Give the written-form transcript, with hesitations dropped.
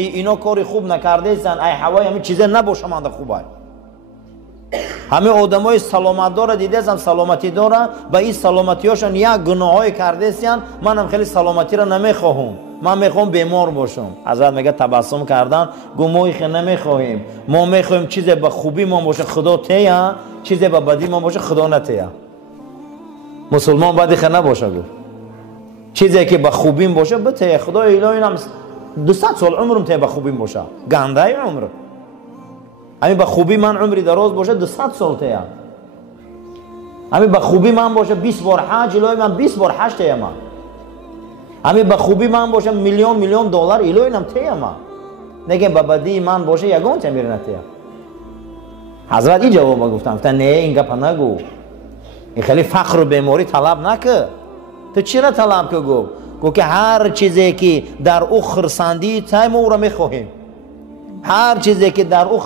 اینا کاری خوب نکرده‌اند، ای هوای همین چیزا نباشه مانده خوبه. همه آدمای سلامت داره دیده‌اند، سلامتی داره، با این سلامتیاشون یک گناهی کرده‌اند. منم خیلی سلامتی را نمیخواهم، من میخوام بیمار باشم. حضرت میگه تبسم کردن، گموی خیلی نمیخواهیم، ما میخواهیم چیزی به خوبی ما باشه خدا تیه، چیزی به بدی ما باشه خدا نتیه. مسلمان بدی خیلی نباشه، گفت چیزی که به خوبیم باشه بتیه. خدا الهی اینم 200 سال عمرم تیه به خوبیم باشه، گنده عمر. همین به خوبی من عمری دراز باشه 200 سال تیه. همین به خوبی من باشه 20 بار حج، الهی من 20 بار حج تیه من. همین به خوبی من باشه میلیون دلار، الهی نم تیه من. نگه به بدی من باشه یگان تیه میره نتیه. حضرت این جواب گفتم، نه این گپ نگو، این خیلی فقر و بیماری طلب نکه. تو چرا طلب که گفت که هر چیزی که در او خرسندی تایم او را میخواهیم، هر چیزی که در او